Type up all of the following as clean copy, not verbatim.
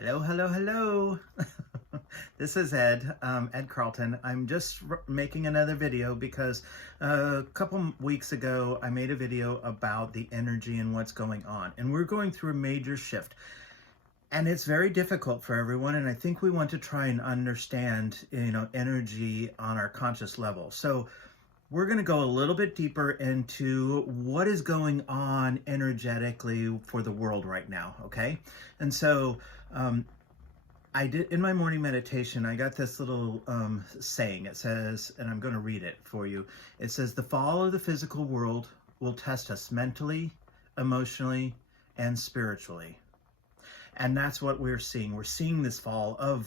Hello, hello, hello. This is Ed Carlton. I'm just making another video because a couple weeks ago I made a video about the energy and what's going on. And we're going through a major shift. And it's very difficult for everyone. And I think we want to try and understand, energy on our conscious level. So we're going to go a little bit deeper into what is going on energetically for the world right now, okay? And so I did in my morning meditation, I got this little saying. It says, and I'm going to read it for you. It says, the fall of the physical world will test us mentally, emotionally, and spiritually. And that's what we're seeing. We're seeing this fall of,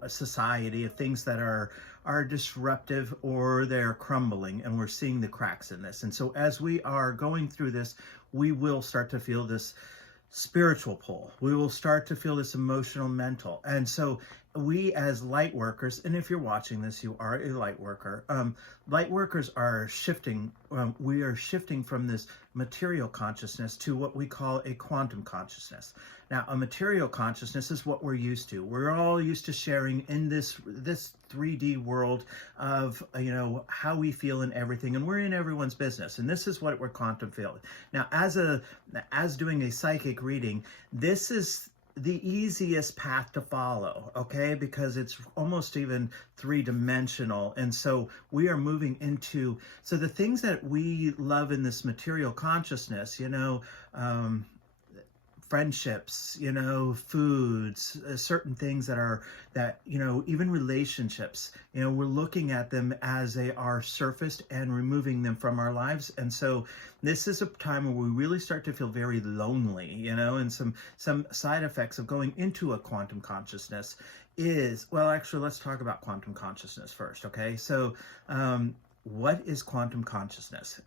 a society, of things that are disruptive or they're crumbling, and we're seeing the cracks in this. And so as we are going through this, we will start to feel this spiritual pull. We will start to feel this emotional, mental. And so we as light workers, and if you're watching this, you are a light worker. Light workers are shifting. We are shifting from this material consciousness to what we call a quantum consciousness. Now, a material consciousness is what we're used to. We're all used to sharing in this 3D world of, how we feel in everything, and we're in everyone's business. And this is what we're quantum feeling. Now, as doing a psychic reading, this is the easiest path to follow, okay? Because it's almost even three-dimensional. And so we are moving into, so the things that we love in this material consciousness, friendships, foods, certain things that even relationships, we're looking at them as they are surfaced and removing them from our lives. And so this is a time where we really start to feel very lonely, and some side effects of going into a quantum consciousness is, well, actually, let's talk about quantum consciousness first, okay? So what is quantum consciousness?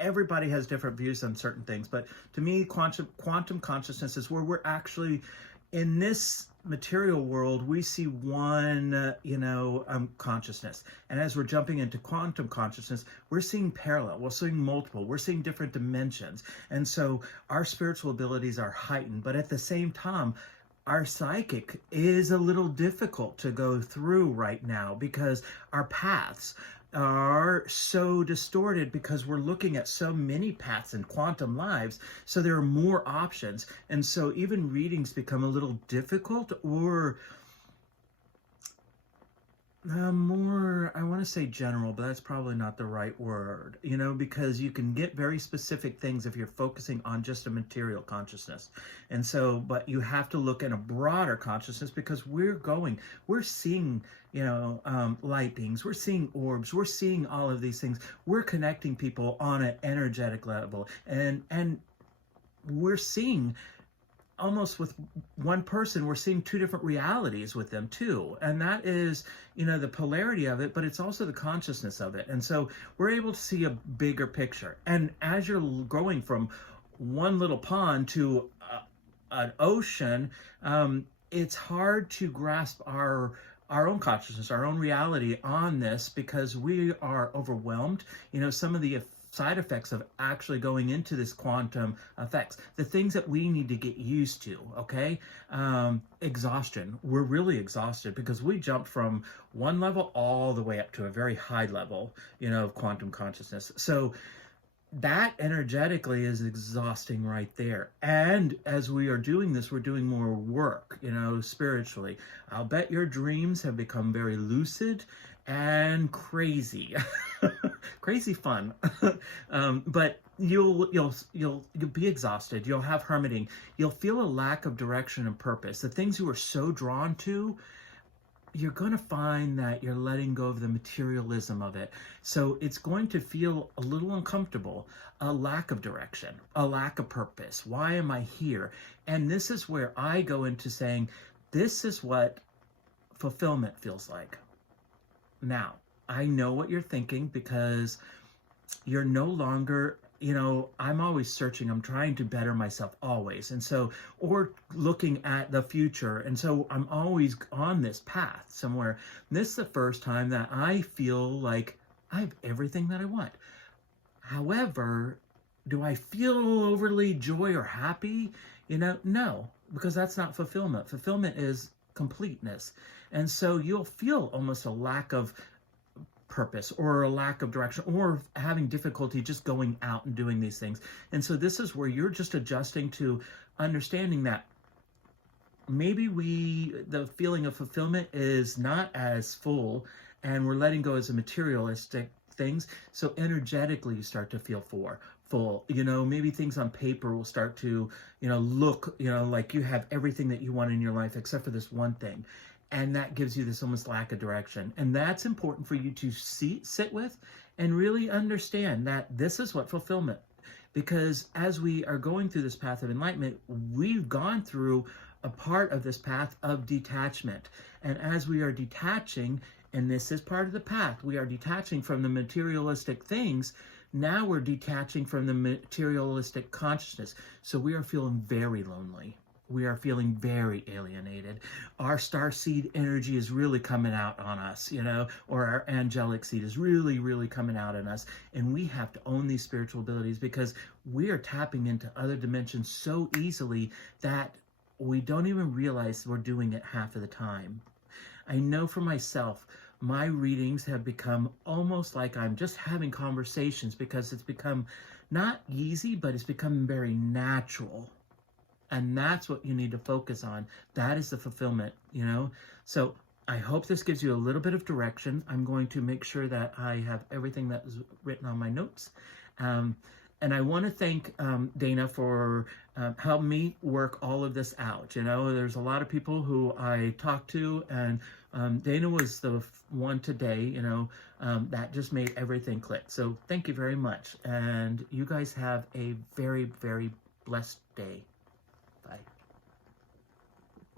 Everybody has different views on certain things, but to me, quantum consciousness is where we're actually in this material world. We see one, consciousness, and as we're jumping into quantum consciousness, we're seeing parallel. We're seeing multiple. We're seeing different dimensions, and so our spiritual abilities are heightened. But at the same time, our psychic is a little difficult to go through right now because our paths are so distorted because we're looking at so many paths in quantum lives. So there are more options. And so even readings become a little difficult or more, I want to say general, but that's probably not the right word, because you can get very specific things if you're focusing on just a material consciousness. And so, but you have to look at a broader consciousness because we're seeing, light beings, we're seeing orbs, we're seeing all of these things. We're connecting people on an energetic level, and we're seeing almost with one person, we're seeing two different realities with them too. And that is, the polarity of it, but it's also the consciousness of it. And so we're able to see a bigger picture. And as you're growing from one little pond to an ocean, it's hard to grasp our own consciousness, our own reality on this because we are overwhelmed. Some of the side effects of actually going into this quantum effects, the things that we need to get used to, okay? Exhaustion. We're really exhausted because we jumped from one level all the way up to a very high level, of quantum consciousness. So that energetically is exhausting right there. And as we are doing this, we're doing more work, spiritually. I'll bet your dreams have become very lucid and crazy. Crazy fun. But you'll be exhausted. You'll have hermiting. You'll feel a lack of direction and purpose. The things you were so drawn to, you're going to find that you're letting go of the materialism of it. So it's going to feel a little uncomfortable, a lack of direction, a lack of purpose. Why am I here? And this is where I go into saying, this is what fulfillment feels like. Now, I know what you're thinking because you're no longer, I'm always searching. I'm trying to better myself always. And so, or looking at the future. And so I'm always on this path somewhere. This is the first time that I feel like I have everything that I want. However, do I feel overly joy or happy? No, because that's not fulfillment. Fulfillment is completeness. And so you'll feel almost a lack of purpose or a lack of direction or having difficulty just going out and doing these things. And so this is where you're just adjusting to understanding that maybe the feeling of fulfillment is not as full, and we're letting go as a materialistic things. So energetically you start to feel full. Maybe things on paper will start to, look, like you have everything that you want in your life except for this one thing. And that gives you this almost lack of direction. And that's important for you to sit with and really understand that this is what fulfillment. Because as we are going through this path of enlightenment, we've gone through a part of this path of detachment. And as we are detaching, and this is part of the path, we are detaching from the materialistic things. Now we're detaching from the materialistic consciousness. So we are feeling very lonely. We are feeling very alienated. Our starseed energy is really coming out on us, or our angelic seed is really, really coming out on us. And we have to own these spiritual abilities because we are tapping into other dimensions so easily that we don't even realize we're doing it half of the time. I know for myself, my readings have become almost like I'm just having conversations because it's become not easy, but it's become very natural. And that's what you need to focus on. That is the fulfillment, So I hope this gives you a little bit of direction. I'm going to make sure that I have everything that was written on my notes. And I want to thank Dana for helping me work all of this out. There's a lot of people who I talked to, and Dana was the one today, that just made everything click. So thank you very much. And you guys have a very, very blessed day.